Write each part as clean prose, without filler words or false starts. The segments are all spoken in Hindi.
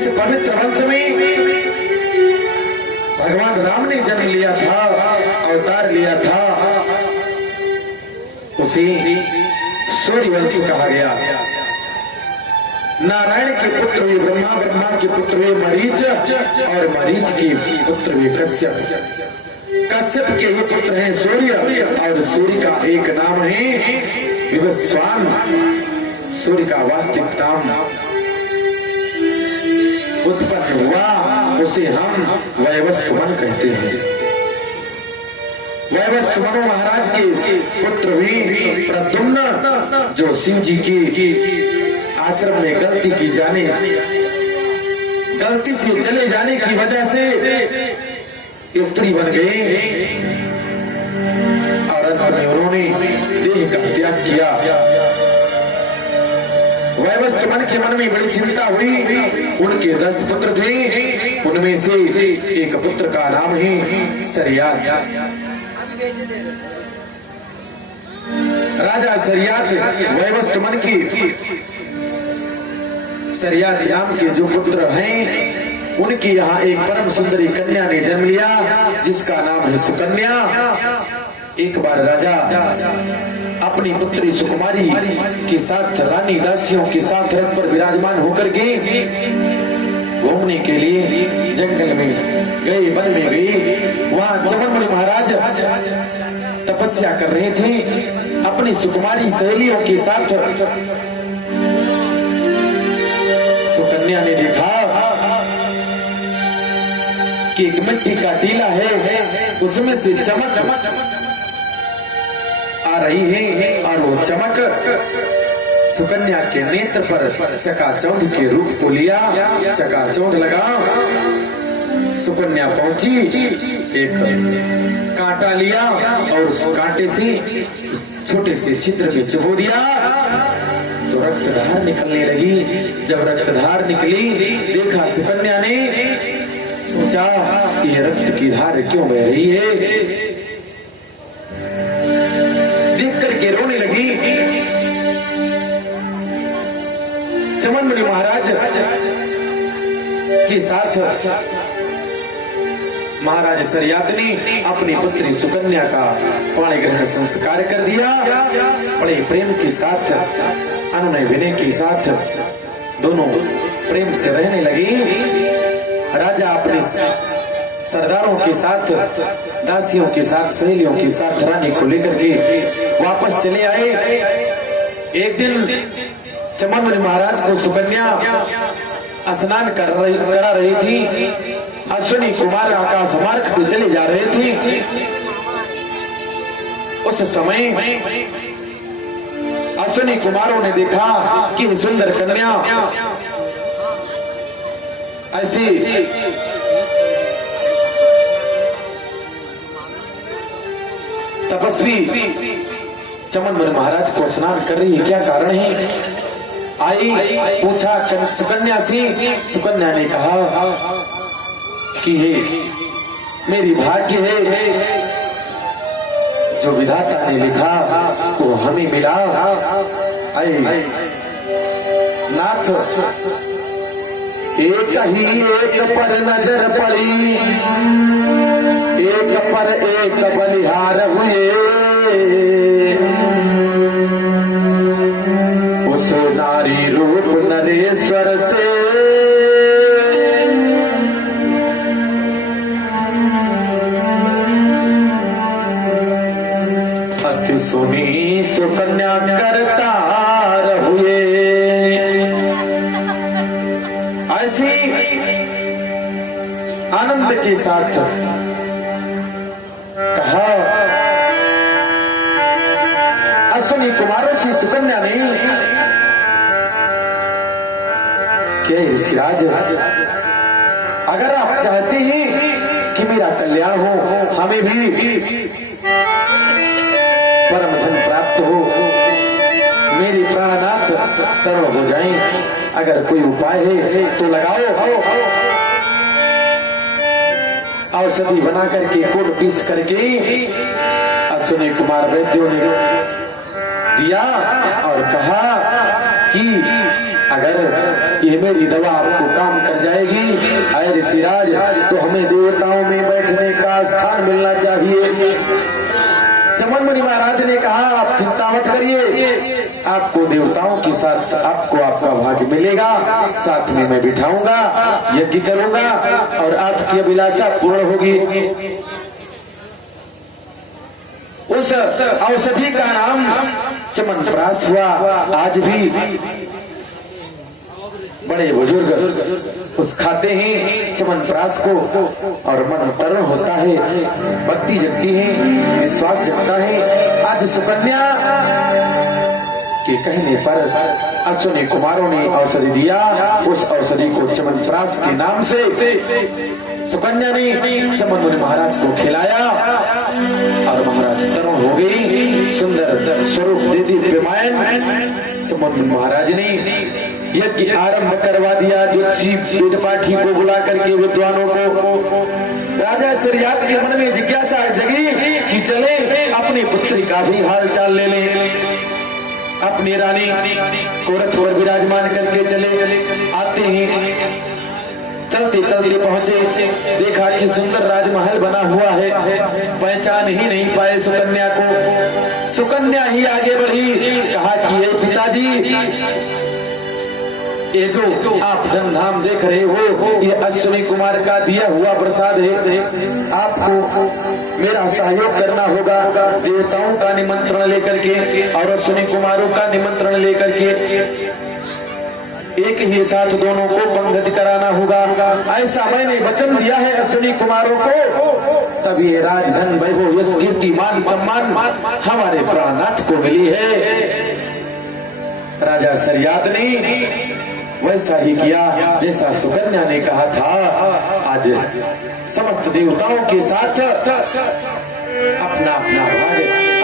जिस पवित्र वंश में भगवान राम ने जन्म लिया था, अवतार लिया था, उसे सूर्यवंश कहा गया। नारायण के पुत्र हुए ब्रह्मा, ब्रह्मा के पुत्र हुए मरीच, और मरीच के पुत्र हुए कश्यप। कश्यप के ही पुत्र हैं सूर्य, और सूर्य का एक नाम है विवस्वान। सूर्य का वास्तविक नाम उत्पन्न हुआ, उसे हम वैवस्वत कहते हैं। वैवस्वत महाराज के पुत्र हुए प्रद्युम्न, जो शिव जी की आश्रम में गलती की जाने, गलती से चले जाने की वजह से स्त्री बन गए, और अंत में उन्होंने देह का त्याग किया। वैवस्वत के मन में बड़ी चिंता हुई। उनके 10 पुत्र थे, उनमें से एक पुत्र का नाम है सरियात। राजा सरियात, वैवस्वत की सरियात नाम के जो पुत्र हैं, उनकी यहाँ एक परम सुंदरी कन्या ने जन्म लिया, जिसका नाम है सुकन्या। एक बार राजा अपनी पुत्री सुकुमारी के साथ, रानी दासियों के साथ रथ पर विराजमान होकर के घूमने के लिए जंगल में गए, वन में गए। वहाँ चमन महाराज तपस्या कर रहे थे अपनी सुकुमारी सहेलियों के साथ। सुकन्या ने देखा कि एक मिट्टी का टीला है, उसमें से चमक आ रही है, और वो चमक सुकन्या के नेत्र पर चकाचौंध के रूप को लिया। चकाचौंध लगा, सुकन्या पहुंची, एक कांटा लिया और उस कांटे से छोटे से छिद्र में चुभो दिया, तो रक्तधार निकलने लगी। जब रक्तधार निकली, देखा सुकन्या ने, सोचा ये रक्त की धार क्यों बह रही है, देख करके रोने लगी। चमन मुनि महाराज के साथ महाराज सरियात ने अपनी पुत्री सुकन्या का पाणी ग्रहण संस्कार कर दिया। बड़े प्रेम के साथ, अनुनय विनय के साथ दोनों प्रेम से रहने लगे। राजा अपने सरदारों के साथ, दासियों के साथ, सहेलियों के साथ रानी को लेकर के वापस चले आए। एक दिन चमन मुनि महाराज को सुकन्या स्नान करा रही थी। अश्विनी कुमार आकाश मार्ग से चले जा रहे थे। उस समय अश्विनी कुमारों ने देखा कि सुंदर कन्या ऐसी तपस्वी चमन मुनि महाराज को स्नान कर रही है, क्या कारण है? आई, पूछा सुकन्या से। सुकन्या ने कहा कि हे मेरी भाग्य है, जो विधाता ने लिखा वो हमें मिला। आए नाथ, एक ही एक पर नजर पड़ी, एक पर एक बलिहार हुए, उस नारी रूप नरेश्वर से अति सुनी सुकन्या करतार हुए। ऐसी आनंद के साथ कहा। अश्विनी कुमारों से सुकन्या ने, क्या ऋषिराज, अगर आप चाहते हैं कि मेरा कल्याण हो, हमें भी परम धन प्राप्त हो, मेरी प्राणनाथ तरुण हो जाएं, अगर कोई उपाय है तो लगाओ। औषधि बना करके कोड पीस करके अश्विनी कुमार वैद्यों ने दिया और कहा कि अगर ये मेरी दवा आपको काम कर जाएगी। अरे ऋषिराज, तो हमें देवताओं में बैठने का स्थान मिलना चाहिए। चमन मुनि महाराज ने कहा, आप चिंता मत करिए, आपको देवताओं के साथ आपको आपका भाग्य मिलेगा, साथ में मैं बिठाऊंगा, यज्ञ करूंगा और आपकी अभिलाषा पूर्ण होगी। उस औषधि का नाम चमनप्राश हुआ। आज भी बड़े बुजुर्ग उस खाते हैं चमनप्राश को और मन तरुण होता है, भक्ति जगती है, विश्वास जगता है। आज सुकन्या के कहने पर अश्विनी कुमारों ने औषधि दिया। उस औषधि को चमनप्राश के नाम से सुकन्या ने चमन मुनि महाराज को खिलाया और महाराज तरुण हो गई, सुंदर स्वरूप दे दिव्यमान। चमन मुनि महाराज ने यज्ञ आरंभ करवा दिया। ज्योतिषी वेद पाठी को बुला करके विद्वानों को राजा शरियात के मन में जिज्ञासा जगी कि चले अपनी पुत्री का भी हाल चाल ले लें। अपनी रानी को रथ पर विराजमान करके चले आते हैं। चलते चलते पहुंचे, देखा कि सुंदर राजमहल बना हुआ है। पहचान ही नहीं पाए सुकन्या को। सुकन्या ही आगे बढ़ी, कहा कि ये पिताजी, ये जो आप धन धाम देख रहे हो, ये अश्विनी कुमार का दिया हुआ प्रसाद है। आपको मेरा सहयोग करना होगा। देवताओं का निमंत्रण लेकर के और अश्विनी कुमारों का निमंत्रण लेकर के एक ही साथ दोनों को पंगत कराना होगा। ऐसा मैंने वचन दिया है अश्विनी कुमारों को। तब ये राजधन वैभव यश कीर्ति मान सम्मान हमारे प्राणनाथ को मिली है। राजा शरियात ने वैसा ही किया जैसा सुकन्या ने कहा था। आज समस्त देवताओं के साथ अपना अपना भाग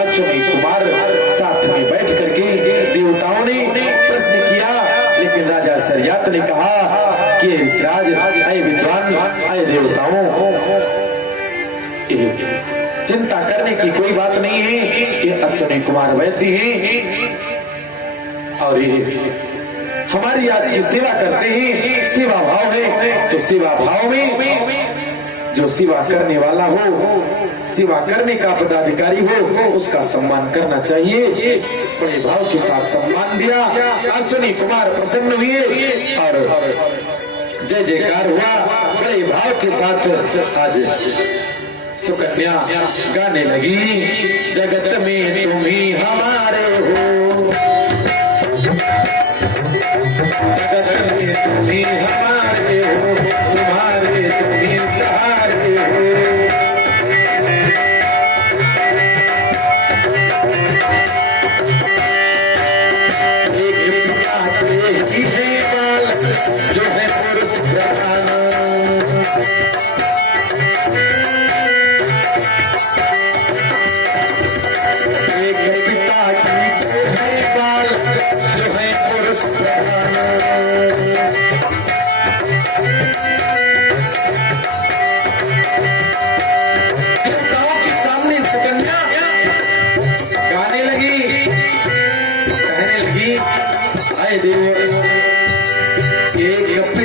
अश्विनी कुमार साथ में बैठ करके देवताओं ने प्रश्न किया, लेकिन राजा शरियात ने कहा कि ऋषिराज, अय विद्वान, अय देवताओं, चिंता करने की कोई बात नहीं है। ये अश्विनी कुमार वैद्य हैं और ये हमारी आपकी सेवा करते हैं। सेवा भाव है तो सेवा भाव में जो सेवा करने वाला हो, सेवा करने का पदाधिकारी हो, उसका सम्मान करना चाहिए। बड़े भाव के साथ सम्मान दिया। अश्विनी कुमार प्रसन्न हुए और जय जयकार हुआ। बड़े भाव के साथ आज सुकन्या गाने लगी, जगत में तुम ही हमारे हो, जगत में तुम ही हमारे हो, तुम्हारे तुम ही सहारे हो। एक पिता तो एक ही है बालक, जो है पुरुष प्रधान। एक पिता की तो है बालक, जो है पुरुष प्रधान। देवताओं के सामने सुकन्या गाने लगी, कहने लगी, हाय देव, एक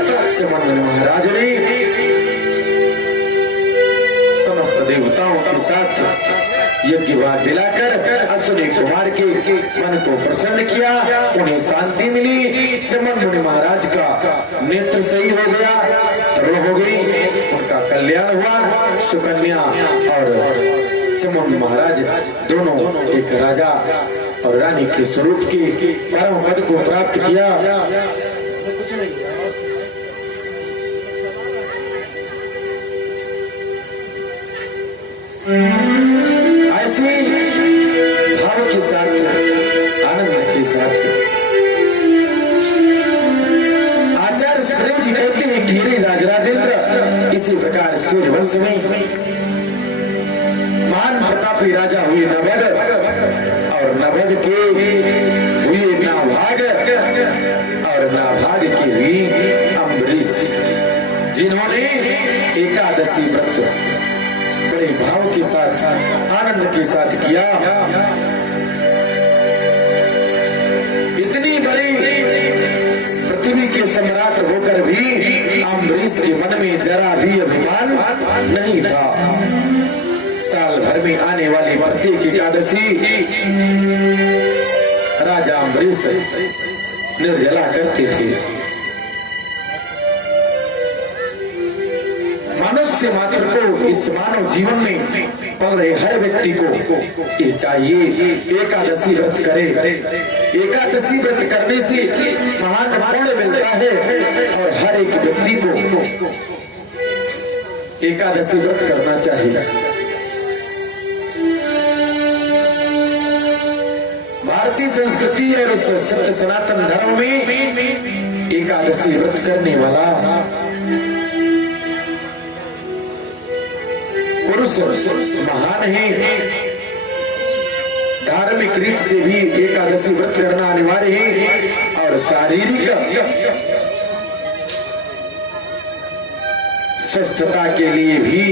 महाराज ने समस्त देवताओं के साथ यज्ञ भाग दिलाकर अश्विनी कुमार के मन को प्रसन्न किया, उन्हें शांति मिली। चमन मुनि महाराज का नेत्र सही हो गया, तरुण हो गई, उनका कल्याण हुआ। सुकन्या और चमन महाराज दोनों एक राजा और रानी के स्वरूप के परम पद को प्राप्त किया। ऐसे भाव के साथ, आनंद के साथ आचार्य सुखदेव जी कहते हैं कि हे राजराजेंद्र, इसी प्रकार सूर्यवंश में महान प्रतापी राजा हुए नभग और नभग के हुए नाभाग और नाभाग के हुए अम्बरीश, जिन्होंने एकादशी व्रत बड़े भाव के साथ आनंद के साथ किया। इतनी बड़ी पृथ्वी के सम्राट होकर भी अम्बरीश के मन में जरा भी अभिमान नहीं था। साल भर में आने वाली प्रत्येक एकादशी राजा अम्बरीश निर्जला करते थे। मनुष्य मात्र को इस मानव जीवन में पल रहे हर व्यक्ति को ये चाहिए एकादशी व्रत करे। एकादशी व्रत करने से महान पुण्य मिलता है और हर एक व्यक्ति को एकादशी व्रत करना चाहिए। भारतीय संस्कृति और इस सत्य सनातन धर्म में एकादशी व्रत करने वाला पुरुष महान है। धार्मिक रीत से भी एकादशी व्रत करना अनिवार्य है और शारीरिक स्वस्थता के लिए भी